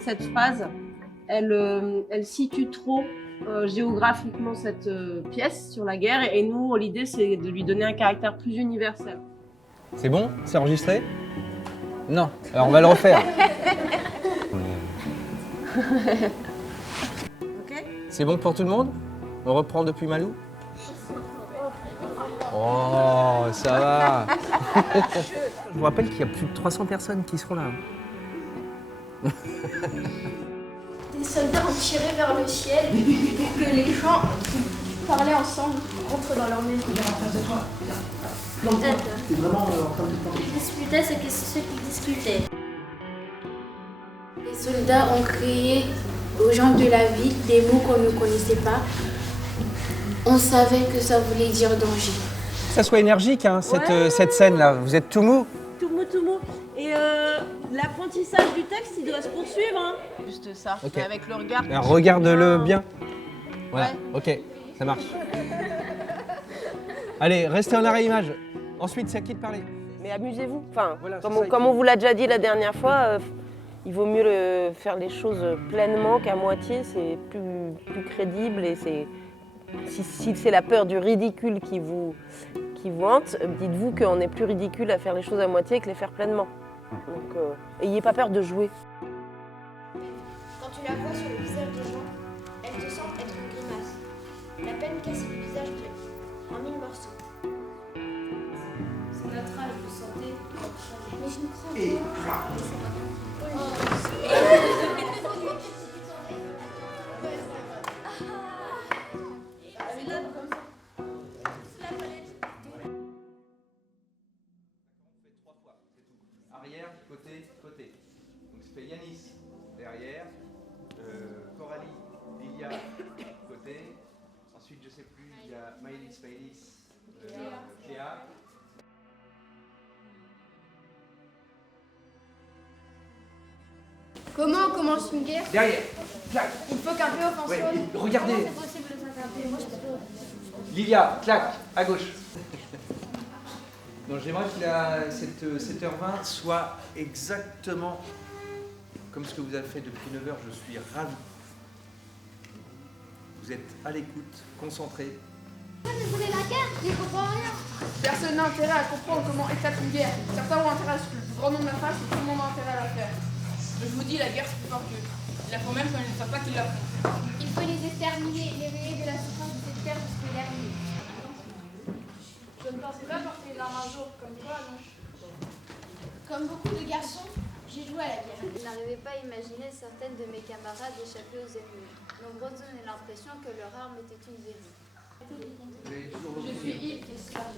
cette phase, elle situe trop géographiquement cette pièce sur la guerre. Et nous, l'idée, c'est de lui donner un caractère plus universel. C'est bon? C'est enregistré? Non. Alors on va le refaire. Ok. C'est bon pour tout le monde? On reprend depuis Malou? Oh, ça va. Je vous rappelle qu'il y a plus de 300 personnes qui seront là. Des soldats ont tiré vers le ciel pour que les gens qui parlaient ensemble rentrent dans leur maison. Ils disputaient ce que ceux qui discutaient. Les soldats ont créé aux gens de la ville des mots qu'on ne connaissait pas. On savait que ça voulait dire danger. Que ça soit énergique, hein, cette scène-là. Vous êtes tout mou? Tout mou, tout mou. Et l'apprentissage du texte, il doit se poursuivre. Hein. Juste ça, Ok. mais avec le regard. Alors, regarde-le bien. Voilà, ok, ça marche. Allez, restez en arrêt-image. Ensuite, c'est à qui de parler? Mais amusez-vous. Enfin, Voilà, comme, c'est ça, comme on vous l'a déjà dit la dernière fois, il vaut mieux faire les choses pleinement qu'à moitié. C'est plus crédible et c'est. Si c'est la peur du ridicule qui vous hante, dites-vous qu'on est plus ridicule à faire les choses à moitié que les faire pleinement. Donc, ayez pas peur de jouer. Quand tu la vois sur le visage des gens, elle te semble être une grimace. La peine casse le visage en 1000 morceaux. C'est notre âge, vous sentez? Mais je ne crois pas. Arrière, côté, côté. Donc ça fait Yanis derrière, Coralie, Lilia, côté. Ensuite, je sais plus, il y a Maëlys, Cléa. Comment on commence une guerre? Derrière, clac. Il faut qu'un peu offensive. Ouais, regardez. Comment c'est possible de s'attraper? Moi, je peux. Lilia, clac, à gauche. Donc j'aimerais que cette 7h20 soit exactement comme ce que vous avez fait depuis 9h. Je suis ravi. Vous êtes à l'écoute, concentrés. Vous voulez la guerre? Je comprends rien. Personne n'a intérêt à comprendre comment éclate une guerre. Certains ont intérêt à ce que le plus grand nombre la fasse et tout le monde a intérêt à la faire. Mais je vous dis, la guerre c'est plus fort qu'eux. Ils la font même quand ils ne savent pas qu'ils la font. Il faut les exterminer, les veiller de la souffrance de cette terre jusqu'au dernier. Je ne pensais pas porter l'arme un jour comme toi, non? Comme beaucoup de garçons, j'ai joué à la guerre. Je n'arrivais pas à imaginer certaines de mes camarades échapper aux ennemis. Nombreux donnaient l'impression que leur arme était une vérité. Je suis Yves Esclave.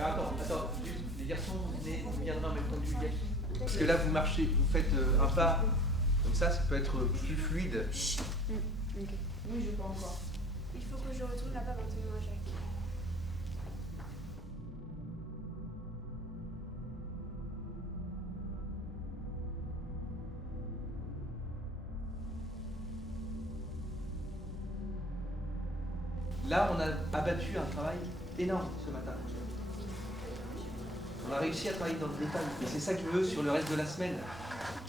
Alors attends, juste, les garçons, vous viendrez en même temps que Juliette. Parce que là, vous marchez, vous faites un pas, comme ça peut être plus fluide. Oui, je peux encore. Il faut que je retourne là-bas maintenant, Jacques. Là, on a abattu un travail énorme ce matin. On a réussi à travailler dans le détail. Et c'est ça que je veux sur le reste de la semaine.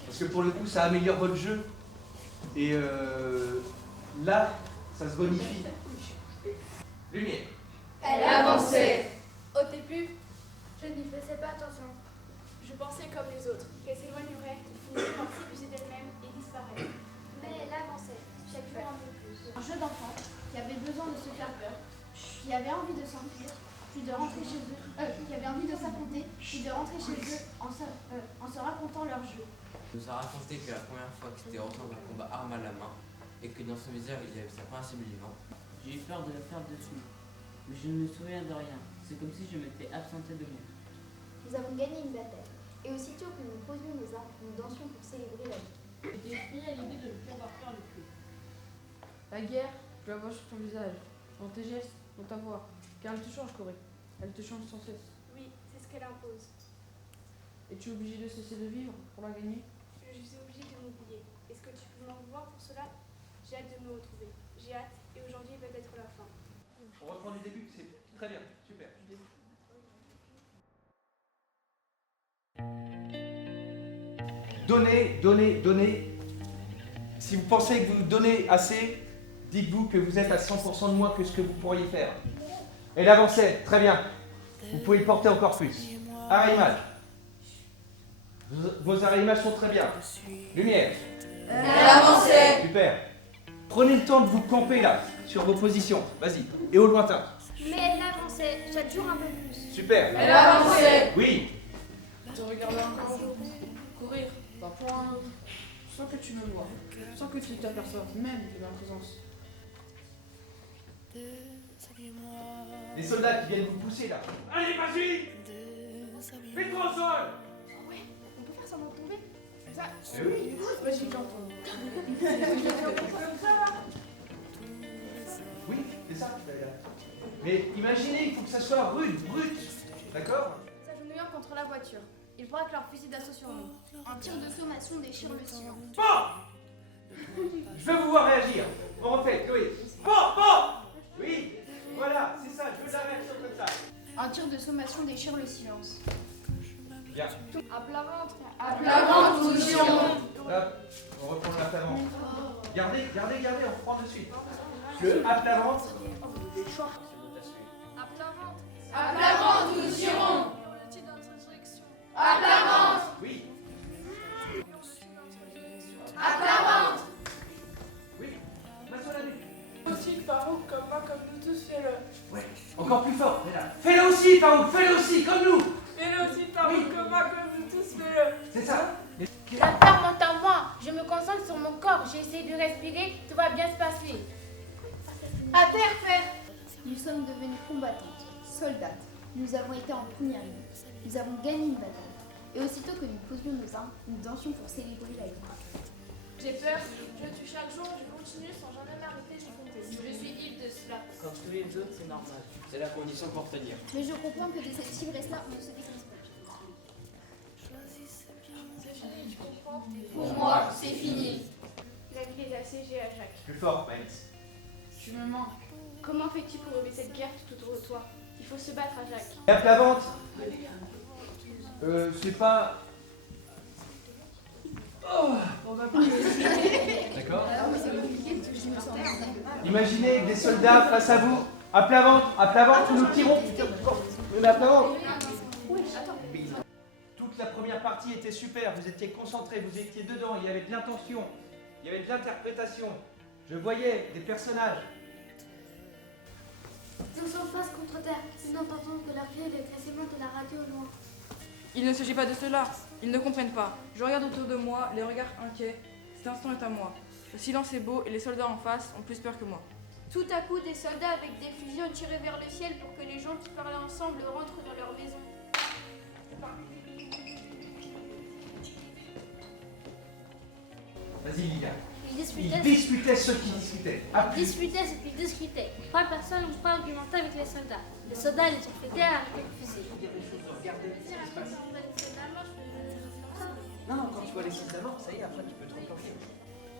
Parce que pour le coup, ça améliore votre jeu. Et là, ça se bonifie. Lumière. Elle avançait. Ôtez plus. Je n'y faisais pas attention. Je pensais comme les autres, qu'elle s'éloignerait, qu'elle finirait par s'épuiser d'elle-même et disparaître. Mais elle avançait, chaque jour un peu plus. Un jeu d'enfant qui avait besoin de se faire peur, qui avait envie de s'enfuir, puis de rentrer chez eux, qui avait envie de s'affronter, puis de rentrer chez eux en se racontant leur jeu. Il nous a raconté que la première fois que c'était entré dans un combat arme à la main et que dans son visage il y avait sa principe vivant. J'ai eu peur de la faire dessus, mais je ne me souviens de rien. C'est comme si je m'étais absenté de moi. Nous avons gagné une bataille, et aussitôt que nous posions nos armes, nous dansions pour célébrer la vie. J'étais effrayée à l'idée de ne plus avoir peur le plus. La guerre, je la vois sur ton visage, dans tes gestes, dans ta voix. Car elle te change, Corée. Elle te change sans cesse. Oui, c'est ce qu'elle impose. Es-tu obligé de cesser de vivre pour la gagner? Je suis obligée de m'oublier. Est-ce que tu peux m'en vouloir pour cela? J'ai hâte de me retrouver. J'ai hâte, et aujourd'hui va être la fin. On reprend du début, c'est très bien, super. donnez, donnez, donnez. Si vous pensez que vous donnez assez, dites-vous que vous êtes à 100% de moins que ce que vous pourriez faire. Et l'avancée, très bien. Vous pouvez le porter encore plus. Arrimage. Vos arrimages sont très bien. Lumière. L'avancée. Super. Prenez le temps de vous camper là, sur vos positions. Vas-y. Et au lointain. Mais elle avançait, j'ai toujours un peu plus. Super. L'avancée. Oui. Te regarder encore courir d'un point à un autre, sans que tu me vois, sans que tu t'aperçoives même de ma présence. Les soldats qui viennent vous pousser là. Allez, vas-y. Fais-toi au sol. Ouais, on peut faire semblant de tomber. Ça, Eh oui. vas-y, j'entends. Oui, c'est ça. Mais imaginez, il faut que ça soit rude, brut. D'accord? S'agenouillant contre la voiture. Ils braquent leur fusil d'assaut sur nous. Un tir de sommation déchire le silence. Bon. Je veux vous voir réagir. On refait, Chloé. Bon. Oui. Voilà, c'est ça. Je veux de la réaction comme ça. Un tir de sommation déchire le silence. Bien. À plat ventre. À plat ventre, nous tirons. Hop, on reprend le plat-ventre. Gardez, on reprend de suite. Le à plat ventre. À plat ventre. À plat ventre, nous tirons. À plat ventre. Oui. À plat ventre. Oui. Main sur la nuque. Aussi, Farouk, comme moi, comme nous tous, fais-le. Ouais. Encore plus fort. Fais-le aussi, Farouk. Fais-le aussi, comme nous. Fais-le aussi, Farouk, Oui. comme moi, comme nous tous, fais-le. C'est ça. La peur monte en moi. Je me concentre sur mon corps. J'essaie de respirer. Tout va bien se passer. À terre, père. Nous sommes devenus combattantes, soldates. Nous avons été en première ligne. Nous avons gagné une bataille. Et aussitôt que nous posions nos armes, nous dansions pour célébrer la vie. J'ai peur, je tue chaque jour, je continue sans jamais m'arrêter de compter. Je suis ivre de cela. Quand tous les autres, c'est normal. C'est la condition pour tenir. Mais je comprends que de cette ivresse-là, on ne se déclenche pas. C'est fini, tu comprends? Pour moi, c'est fini. La vie est assiégée à Jacques. Plus fort, Maëlys. Tu me mens. Comment fais-tu pour relever cette guerre tout autour de toi? Il faut se battre à Jacques. Et à plat ventre. C'est pas. Oh. D'accord. Imaginez des soldats face à vous, à plat ventre, nous tirons. Mais à plat ventre. Toute la première partie était super, vous étiez concentrés, vous étiez dedans, il y avait de l'intention, il y avait de l'interprétation. Je voyais des personnages. Nous sommes face contre terre. Nous n'entendons que la pluie et le grincement de la radio au loin. Il ne s'agit pas de cela. Ils ne comprennent pas. Je regarde autour de moi, les regards inquiets. Cet instant est à moi. Le silence est beau et les soldats en face ont plus peur que moi. Tout à coup, des soldats avec des fusils ont tiré vers le ciel pour que les gens qui parlaient ensemble rentrent dans leur maison. Vas-y, Lilia. Ils Ils disputaient ceux qui discutaient. Ah, plus. disputaient ce qu'ils discutaient. Trois personnes n'ont pas argumenté avec les soldats. Les soldats les ont fait taire avec le fusil. Il y a des choses à regarder, ce qui se passe. Non, quand tu vois les signes d'avant, ça y est, après tu peux te replancher.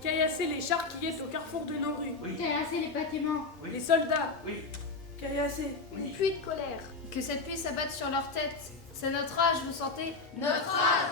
Caillasser les chars qui est au carrefour de nos rues. Oui. Caillasser les bâtiments. Oui. Les soldats. Oui. Caillasser. Une pluie de colère. Que cette pluie s'abatte sur leur tête. C'est notre âge, vous sentez? Notre âge.